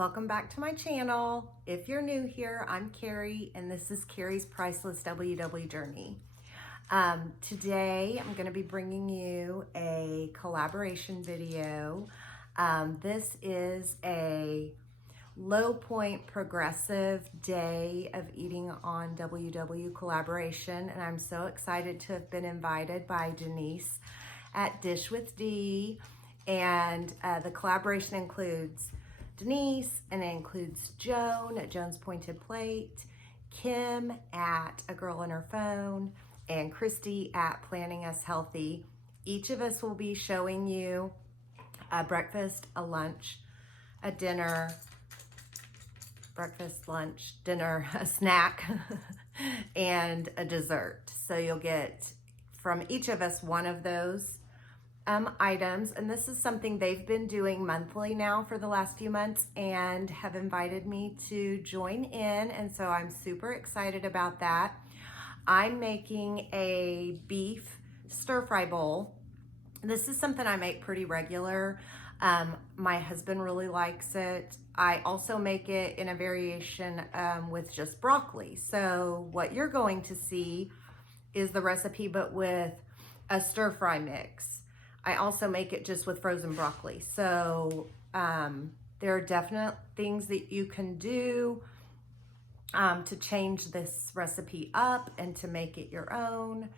Welcome back to my channel. If you're new here, I'm Carrie and this is Carrie's Priceless WW Journey. Today I'm going to be bringing you a collaboration video. This is a low point progressive day of eating on WW collaboration, and I'm so excited to have been invited by Denise at Dish with D. And the collaboration includes Denise, and it includes Joan at Joan's Pointed Plate, Kim at A Girl in Her Phone, and Kristi at Planning Us Healthy. Each of us will be showing you a breakfast, a lunch, a dinner, breakfast, lunch, dinner, a snack, and a dessert. So you'll get from each of us one of those items, and this is something they've been doing monthly now for the last few months and have invited me to join in, and so I'm super excited about that. I'm making a beef stir-fry bowl. This is something I make pretty regular. My husband really likes it. I also make it in a variation with just broccoli. So what you're going to see is the recipe but with a stir-fry mix. I also make it just with frozen broccoli. So there are definite things that you can do to change this recipe up and to make it your own.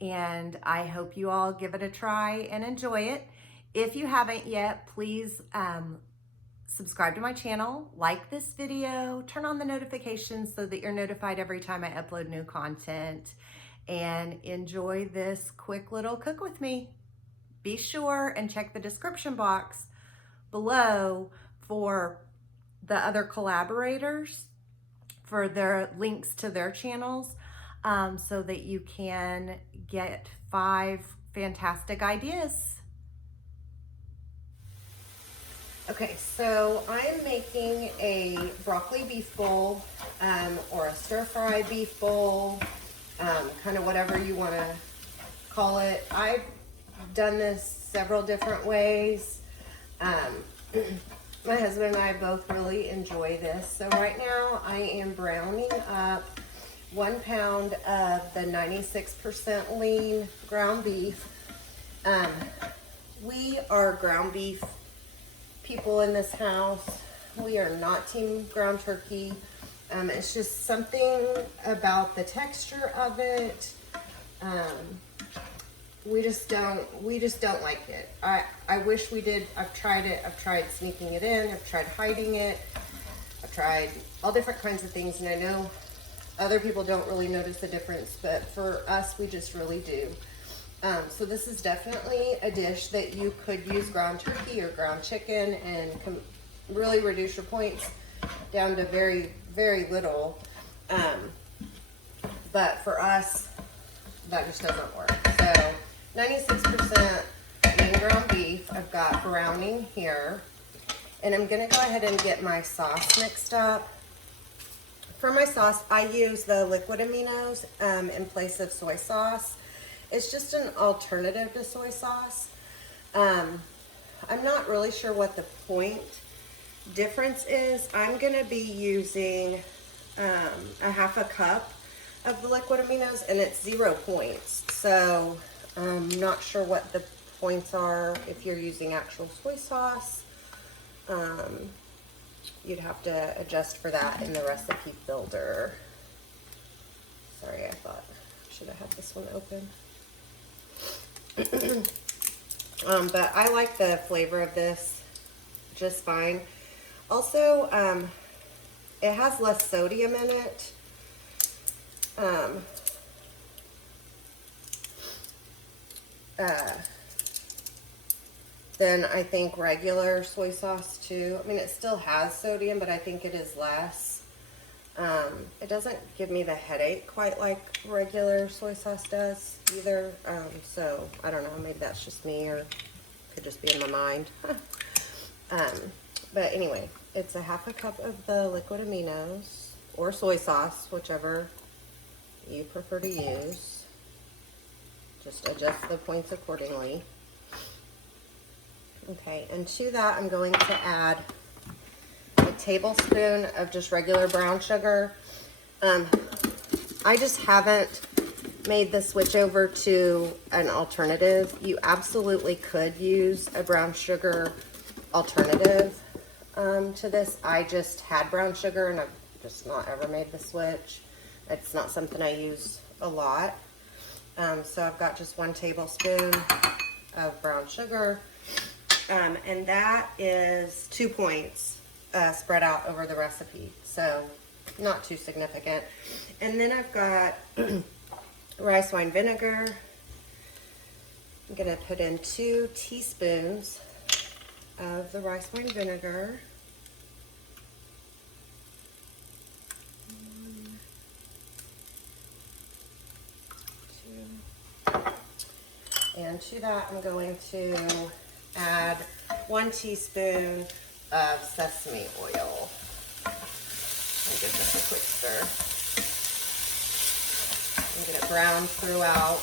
And I hope you all give it a try and enjoy it. If you haven't yet, please subscribe to my channel, like this video, turn on the notifications so that you're notified every time I upload new content, and enjoy this quick little cook with me. Be sure and check the description box below for the other collaborators, for their links to their channels, so that you can get 5 fantastic ideas. Okay, so I'm making a broccoli beef bowl, or a stir-fry beef bowl, kind of whatever you want to call it. I've done this several different ways. My husband and I both really enjoy this. So right now I am browning up 1 pound of the 96% lean ground beef. We are ground beef people in this house. We are not team ground turkey. It's just something about the texture of it. We just don't like it. I wish we did. I've tried it. I've tried sneaking it in. I've tried hiding it. I've tried all different kinds of things, and I know other people don't really notice the difference, but for us, we just really do. So this is definitely a dish that you could use ground turkey or ground chicken and really reduce your points down to very, very little. But for us, that just doesn't work. So 96% lean ground beef. I've got browning here, and I'm gonna go ahead and get my sauce mixed up. For my sauce, I use the liquid aminos in place of soy sauce. It's just an alternative to soy sauce. I'm not really sure what the point difference is. I'm gonna be using a half a cup of the liquid aminos, and it's 0 points. So I'm not sure what the points are if you're using actual soy sauce. You'd have to adjust for that in the recipe builder. Sorry, I thought I should have had this one open. But I like the flavor of this just fine. Also, it has less sodium in it. Than I think regular soy sauce too. I mean, it still has sodium, but I think it is less. It doesn't give me the headache quite like regular soy sauce does either. So I don't know, maybe that's just me, or could just be in my mind. But anyway, it's a half a cup of the liquid aminos or soy sauce, whichever you prefer to use. Just adjust the points accordingly. Okay, and to that I'm going to add a tablespoon of just regular brown sugar. I just haven't made the switch over to an alternative. You absolutely could use a brown sugar alternative to this. I just had brown sugar and I've just not ever made the switch. It's not something I use a lot. So I've got just 1 tablespoon of brown sugar. And that is 2 points spread out over the recipe. So not too significant. And then I've got rice wine vinegar. I'm gonna put in 2 teaspoons of the rice wine vinegar. 1, 2. And to that I'm going to add 1 teaspoon of sesame oil. I'll give this a quick stir. And get it browned throughout.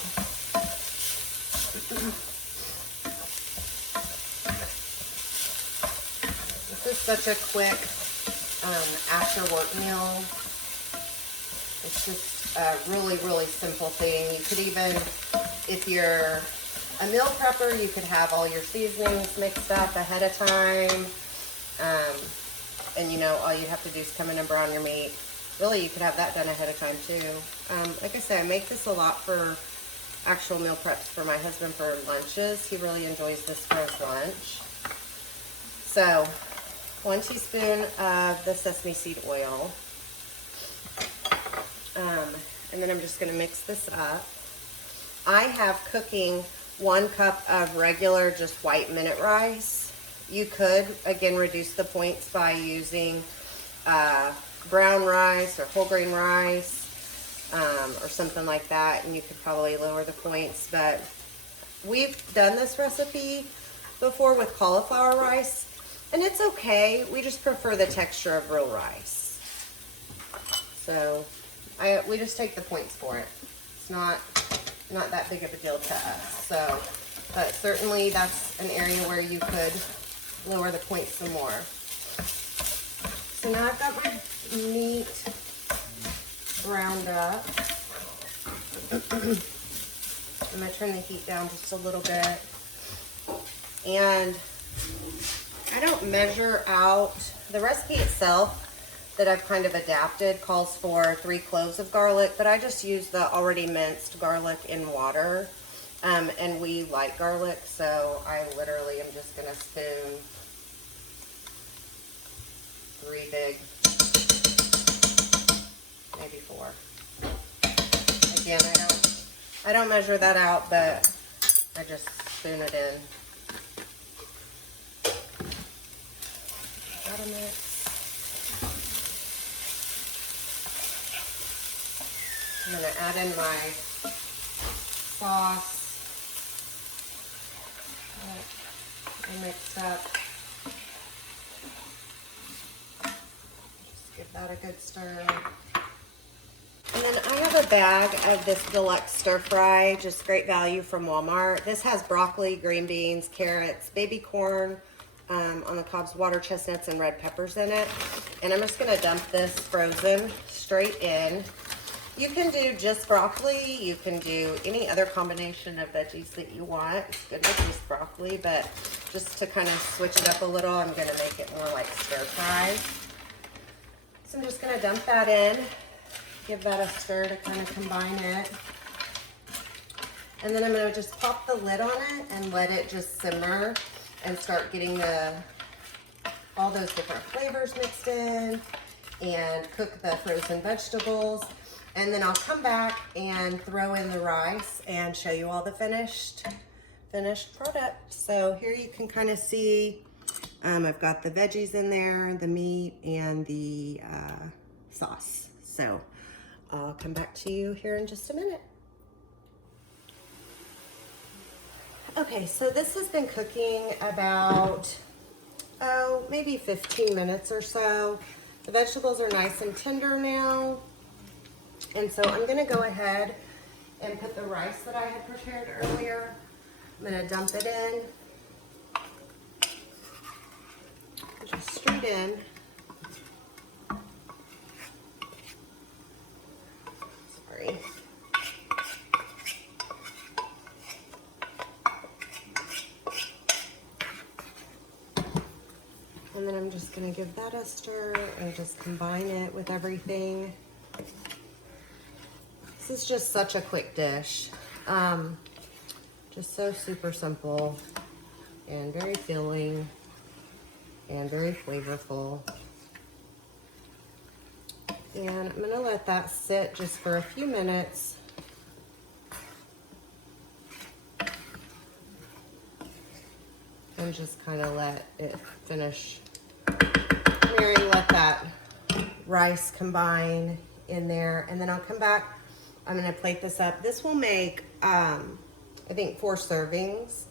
This is such a quick after work meal. It's just a really, really simple thing. You could even, if you're a meal prepper, you could have all your seasonings mixed up ahead of time. And you know, all you have to do is come in and brown your meat. Really, you could have that done ahead of time too. Like I said, I make this a lot for actual meal preps for my husband for lunches. He really enjoys this for his lunch. So, 1 teaspoon of the sesame seed oil. And then I'm just gonna mix this up. I have cooking 1 cup of regular, just white minute rice. You could, again, reduce the points by using brown rice or whole grain rice or something like that, and you could probably lower the points. But we've done this recipe before with cauliflower rice, and it's okay. We just prefer the texture of real rice. So we just take the points for it. It's not that big of a deal to us. So, but certainly that's an area where you could lower the points some more. So now I've got my meat browned up. I'm gonna turn the heat down just a little bit. And I don't measure out, the recipe itself that I've kind of adapted calls for 3 cloves of garlic, but I just use the already minced garlic in water. And we like garlic, so I literally am just gonna spoon 3 big, maybe 4. Again, I don't measure that out, but I just spoon it in. Got a mix. I'm gonna add in my sauce. And mix up. Just give that a good stir. And then I have a bag of this deluxe stir fry, just great value from Walmart. This has broccoli, green beans, carrots, baby corn, on the cobs, water chestnuts, and red peppers in it. And I'm just gonna dump this frozen straight in. You can do just broccoli. You can do any other combination of veggies that you want. It's good with just broccoli, but just to kind of switch it up a little, I'm gonna make it more like stir fry. So I'm just gonna dump that in, give that a stir to kind of combine it. And then I'm gonna just pop the lid on it and let it just simmer and start getting all those different flavors mixed in and cook the frozen vegetables. And then I'll come back and throw in the rice and show you all the finished product. So here you can kind of see, I've got the veggies in there, the meat, and the sauce. So I'll come back to you here in just a minute. Okay, so this has been cooking about, maybe 15 minutes or so. The vegetables are nice and tender now. And so I'm gonna go ahead and put the rice that I had prepared earlier. I'm gonna dump it in. Just straight in. gonna give that a stir and just combine it with everything. This is just such a quick dish. Just so super simple and very filling and very flavorful. And I'm gonna let that sit just for a few minutes. And just kind of let it finish marrying, let that rice combine in there. And then I'll come back, I'm gonna plate this up. This will make, I think 4 servings.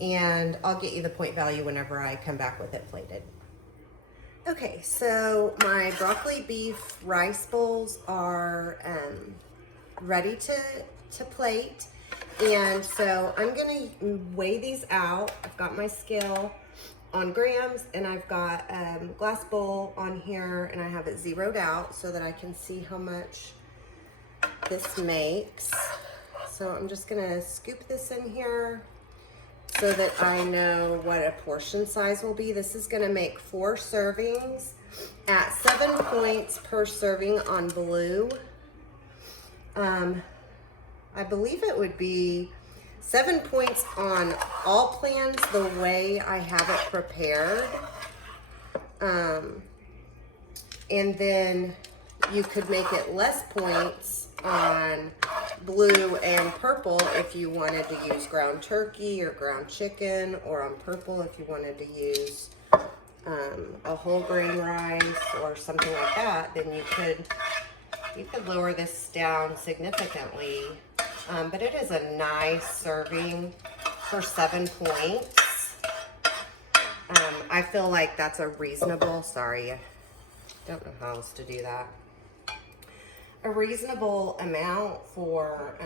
And I'll get you the point value whenever I come back with it plated. Okay, so my broccoli beef rice bowls are ready to plate. And so I'm gonna weigh these out. I've got my scale on grams, and I've got a glass bowl on here, and I have it zeroed out so that I can see how much this makes. So I'm just gonna scoop this in here so that I know what a portion size will be. This is gonna make 4 servings at 7 points per serving on blue. I believe it would be 7 points on all plans the way I have it prepared. And then you could make it less points on blue and purple if you wanted to use ground turkey or ground chicken, or on purple if you wanted to use a whole grain rice or something like that. Then you could lower this down significantly. But it is a nice serving for 7 points. I feel like that's a reasonable, sorry, I don't know how else to do that. A reasonable amount for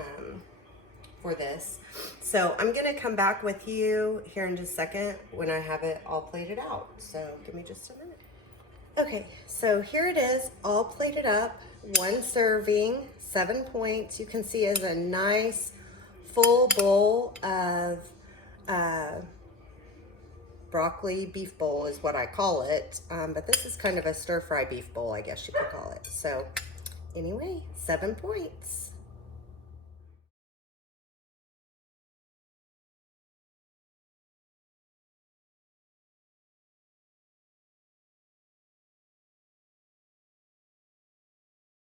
this. So I'm gonna come back with you here in just a second when I have it all plated out. So give me just a minute. Okay, so here it is, all plated up. 1 serving, 7 points. You can see is a nice full bowl of broccoli beef bowl is what I call it. But this is kind of a stir-fry beef bowl, I guess you could call it. So anyway, 7 points.